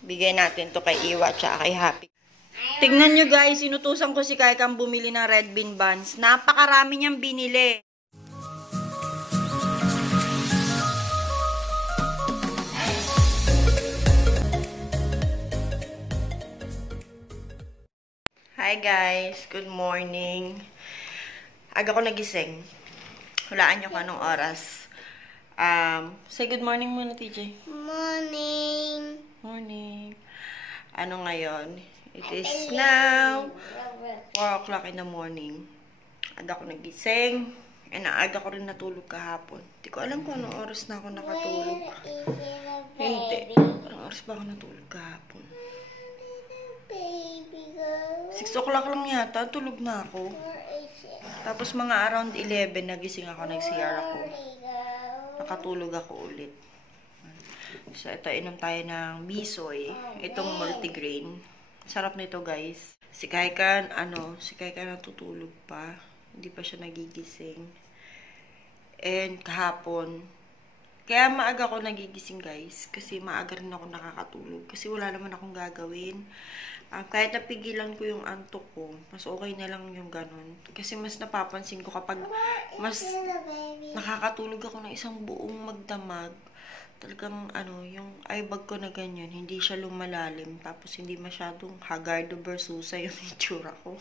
Bigay natin to kay Iwa at kay Happy. Tignan nyo guys, inutusan ko si Kaikang bumili ng red bean buns. Napakarami niyang binili. Hi guys, good morning. Aga ko nagising. Hulaan nyo kung anong oras. Say good morning muna, TJ. Morning. Morning. Ano ngayon? It is now 4 o'clock in the morning. Aga ko nagising. And aga ko rin natulog kahapon. Hindi ko alam kung anong oras na ako nakatulog. Hindi. Anong oras ba ako natulog kahapon? 6 o'clock lang yata. Tulog na ako. Tapos mga around 11, nagising ako. Nag-CR ako. Nakatulog ako ulit. So, ito, inom tayo ng Bisoy. Itong multigrain. Sarap nito, guys. Si Kaikan natutulog pa. Hindi pa siya nagigising. And kahapon, kaya maaga ako nagigising, guys. Kasi maaga rin ako nakakatulog. Kasi wala naman akong gagawin. Kahit napigilan ko yung antok ko, mas okay na lang yung ganun. Kasi mas napapansin ko kapag mas nakakatulog ako ng isang buong magdamag, talagang yung eye bag ko na ganyan, hindi siya lumalalim. Tapos hindi masyadong haggard versus yung itsura ko.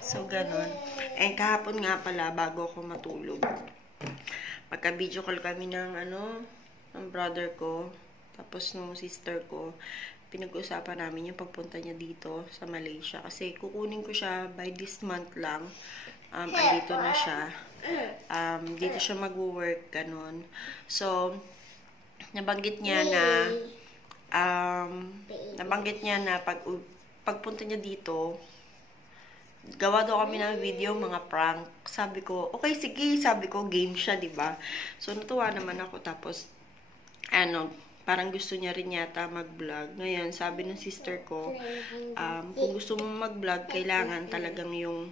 So, ganun. And kahapon nga pala, bago ako matulog, magka-video call kami ng brother ko, tapos nung sister ko, pinag-usapan namin yung pagpunta niya dito sa Malaysia. Kasi kukunin ko siya by this month lang. Andito na siya. Dito siya mag-work, ganun. So, nabanggit niya na pagpunta niya dito, gawa daw kami ng video, mga prank. Sabi ko, okay, sige. Sabi ko, game siya, diba? So, natuwa naman ako. Tapos, parang gusto niya rin yata mag-vlog. Ngayon, sabi ng sister ko, kung gusto mo mag-vlog, kailangan talagang yung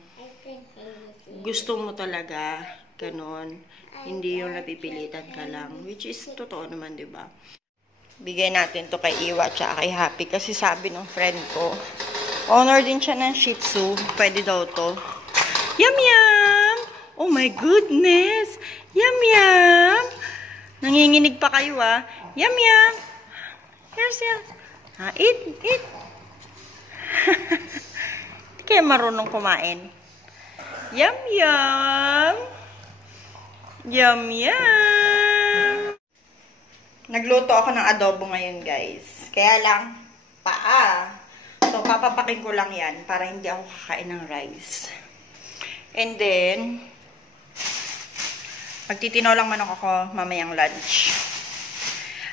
gusto mo talaga, ganon. Hindi yung napipilitan ka lang. Which is, totoo naman, diba? Bigay natin to kay Iwa at kay Happy. Kasi sabi ng friend ko, honor din siya ng Shih Tzu. Pwede daw to. Yum, yum! Oh my goodness! Yum, yum! Nanginginig pa kayo, ah. Yum, yum. Here's yum. Eat, eat. Hindi kayo marunong kumain. Yum, yum. Yum, yum. Nagluto ako ng adobo ngayon, guys. Kaya lang, paa. So, papapakin ko lang yan para hindi ako kakain ng rice. And then, magtitinaw lang manok ako mamayang lunch.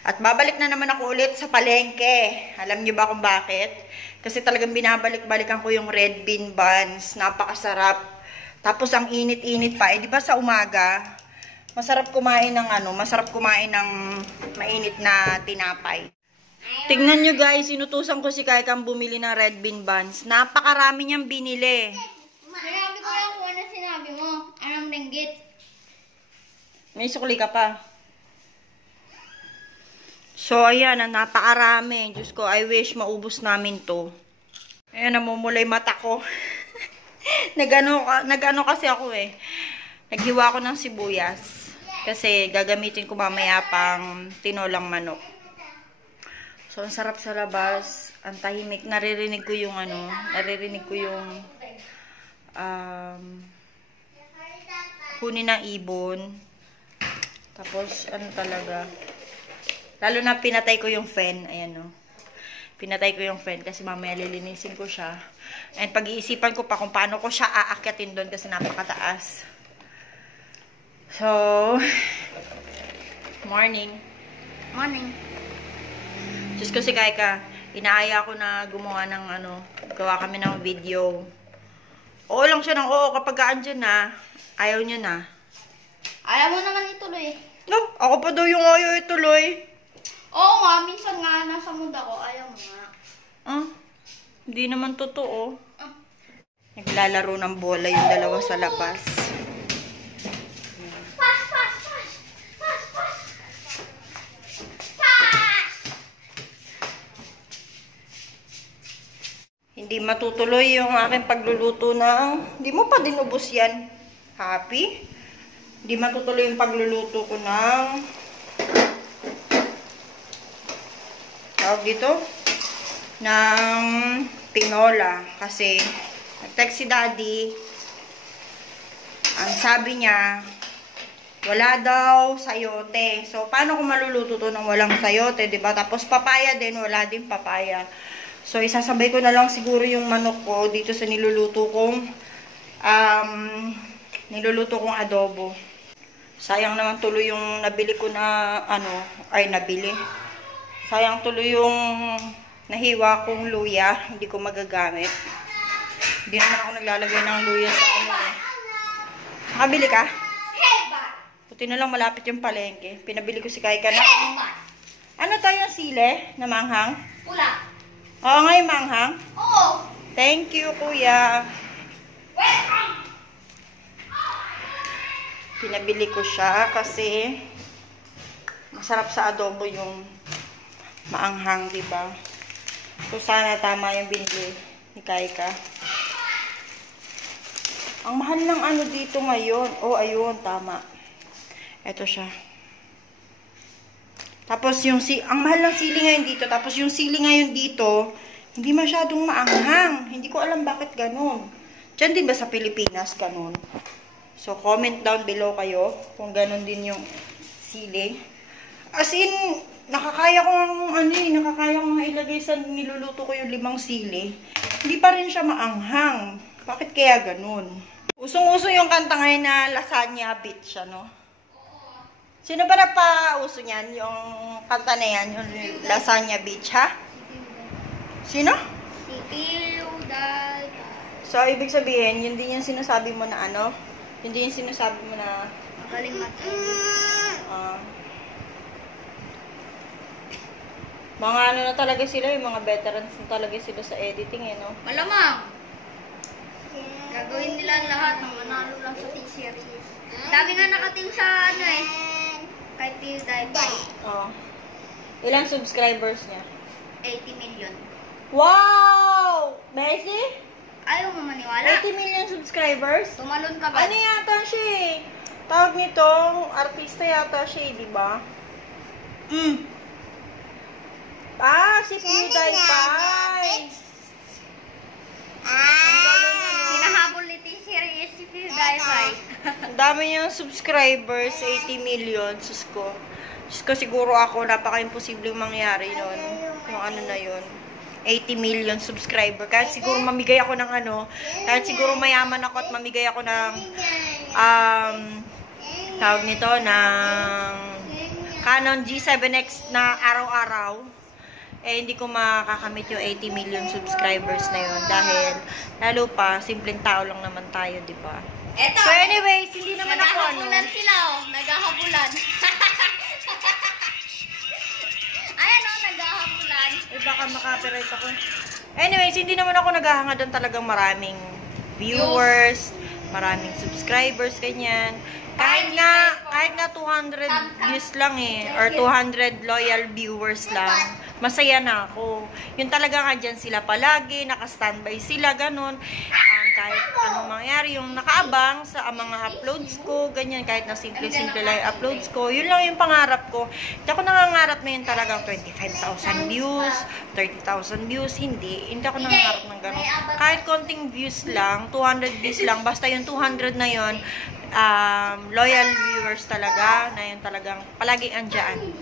At babalik na naman ako ulit sa palengke. Alam niyo ba kung bakit? Kasi talagang binabalik-balikan ko yung red bean buns. Napakasarap. Tapos ang init-init pa. Di ba sa umaga, masarap kumain ng mainit na tinapay. Tingnan nyo guys, inutusan ko si Kaikang bumili ng red bean buns. Napakarami niyang binili. Sinabi ko lang kung ano sinabi mo. Anong ringgit? May sukli ka pa. So, ayan, napakarami. Diyos ko, I wish maubos namin to. Ayan, namumulay mata ko. Nag-ano kasi ako eh. Naghiwa ko ng sibuyas. Kasi gagamitin ko mamaya pang tinolang manok. So, ang sarap sa labas. Ang tahimik. Naririnig ko yung huni ng ibon. Tapos, talaga. Lalo na pinatay ko yung fan. Ayan, no. Pinatay ko yung fan kasi mamaya lilinisin ko siya. And pag-iisipan ko pa kung paano ko siya aakyatin doon kasi napakataas. So, morning. Morning. Diyos ko si Kaika, inaaya ko na gumawa ng gawa kami ng video. Oo lang siya ng oo kapag andyan na, ayaw niya na. Ayaw mo naman ituloy. No, ako pa daw yung ayaw ituloy. Oo nga, minsan nga nasa mood ako, ayaw mo nga. Hindi naman totoo. Naglalaro ng bola yung dalawa sa labas. Pass, pass, pass! Pass, pass! Hindi matutuloy yung aking pagluluto ng... Hindi mo pa din ubos yan. Happy? Hindi matutuloy yung pagluluto ko ng... Tawag dito? Ng tinola. Kasi, nag-text si Daddy. Ang sabi niya, wala daw sayote. So, paano ko maluluto to ng walang sayote, diba? Tapos, papaya din. Wala din papaya. So, isasabay ko na lang siguro yung manok ko dito sa niluluto kong adobo. Sayang naman tuloy yung nabili ko na, nabili. Sayang tuloy yung nahiwa kong luya. Hindi ko magagamit. Hindi naman ako naglalagay ng luya sa Nakabili ka? Buti na lang malapit yung palengke. Pinabili ko si Kaika na. Ano tayo yung sile na manghang? Pula. Oo nga yung manghang? Oo. Thank you, kuya. Pinabili ko siya kasi masarap sa adobo yung maanghang, diba? So, sana tama yung binili ni Kaika. Ang mahal ng dito ngayon. Oh, ayun, tama. Ito siya. Tapos ang mahal ng sili ngayon dito. Tapos yung sili ngayon dito, hindi masyadong maanghang. Hindi ko alam bakit ganun. Diyan din ba sa Pilipinas ganun? So, comment down below kayo kung ganun din yung sili. As in, nakakaya kong ilagay sa niluluto ko yung 5 sili. Hindi pa rin siya maanghang. Bakit kaya ganun? Usong-uso yung kanta ngayon na lasagna beach, Sino ba napauso niyan? Yung kanta na yan, yung lasagna beach, ha? Sino? Si Pilday. So, ibig sabihin, yun din yung sinasabi mo na yun din yung sinasabi mo na Magaling mag-edit. Mga na talaga sila, yung mga veterans na talaga sila sa editing, no? Malamang. Gagawin nila lahat ng manalo lang sa T-series. Dami nga nakating sa kay Pilday. Ilang subscribers niya? 80 million. Wow! Messi? Ayaw mo maniwala. 80 million subscribers? Tumalon ka ba? Ano yata siya eh? Tawag nito, artista yata siya eh, di ba? Si PewDiePie. Hinahabol ni T-series si PewDiePie. Ang dami niyang subscribers, 80 million. Diyos ko, siguro ako, napaka-imposibleng mangyari nun. Yung na yun. 80 million subscriber. Kahit siguro mamigay ako ng kahit siguro mayaman ako at mamigay ako ng, tawag nito, ng Canon G7X na araw-araw, hindi ko makakamit yung 80 million subscribers na yun. Dahil, lalo pa, simpleng tao lang naman tayo, di ba? Eto! So anyways, hindi naman ako Naghahabulan sila, Naghahabulan. Ayan, naghahabulan. Baka makapiright ako. Anyways, hindi naman ako naghahangad ng talagang maraming viewers, maraming subscribers, ganyan. Kahit nga 200 views lang or 200 loyal viewers lang, masaya na ako. Yun talaga nga dyan sila palagi, naka-standby sila, ganun. Kahit anong mangyari, yung nakaabang sa mga uploads ko, ganyan, kahit na simple-simple lang yung uploads ko, yun lang yung pangarap ko. Hindi ako nangangarap na yun talagang 25,000 views, 30,000 views, hindi ako nangangarap ng ganun. Kahit konting views lang, 200 views lang, basta yung 200 na yun, loyal viewers talaga, na yun talagang palaging andyan.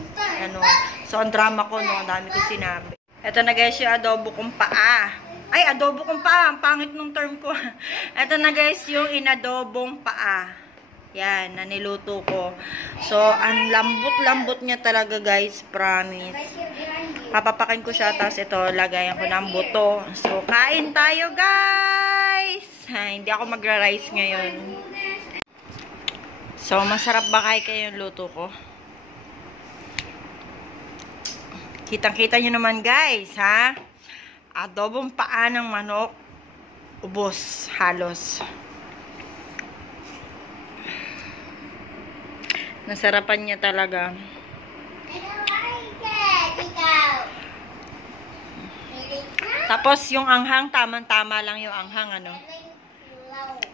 So, ang drama ko, ang dami ko sinabi. Ito na guys, yung adobo kong paa. Ay, adobo kong paa. Ang pangit nung term ko. Ito na guys, yung inadobong paa. Yan, na niluto ko. So, ang lambot-lambot niya talaga guys, promise. Papapakin ko siya, tapos ito, lagayan ko ng buto. So, kain tayo guys! Hindi ako magra-rice ngayon. So, masarap ba kayo yung luto ko? Kitang-kita nyo naman guys, ha? Adobong paa ng manok, ubos, halos. Nasarapan niya talaga. Tapos yung anghang, tamang-tama lang yung anghang, ano.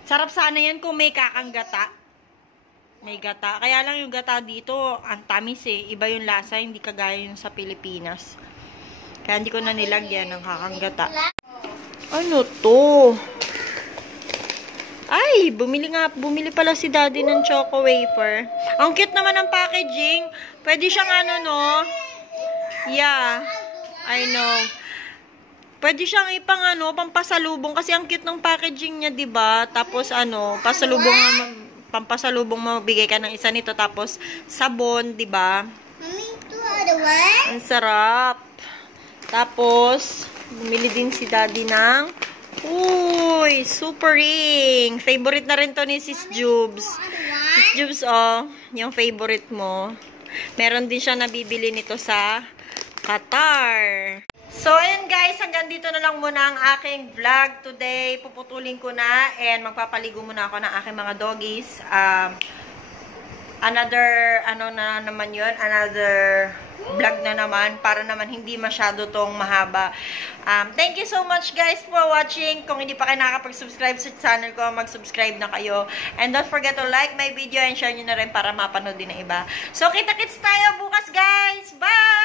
Sarap sana yan kung may kakang gata. May gata. Kaya lang yung gata dito, ang tamis eh. Iba yung lasa, hindi kagaya yung sa Pilipinas. Kaya hindi ko na nilagyan ng kakang gata. Ano to? Ay, bumili pala si Daddy ng choco wafer. Ang cute naman ng packaging. Pwede siyang ano, no? Yeah, I know. Pwede siyang ipang ano, pampasalubong kasi ang cute ng packaging niya, 'di ba? Tapos ano, pampasalubong mo, bigay ka ng isa nito tapos sabon, 'di ba? Mommy, two other one? Ang sarap. Tapos bumili din si Daddy ng super ring. Favorite na rin to ni Sis Jubes. Sis Jubes, oh, yung favorite mo. Meron din siya nabibili nito sa Qatar. So, ayan guys, hanggang dito na lang muna ang aking vlog today. Puputulin ko na and magpapaligo muna ako ng aking mga doggies. Another vlog na naman para naman hindi masyado tong mahaba. Thank you so much guys for watching. Kung hindi pa kayo nakakapag-subscribe sa channel ko, mag-subscribe na kayo. And don't forget to like my video and share nyo na rin para mapanood din ng iba. So, kita-kits tayo bukas guys! Bye!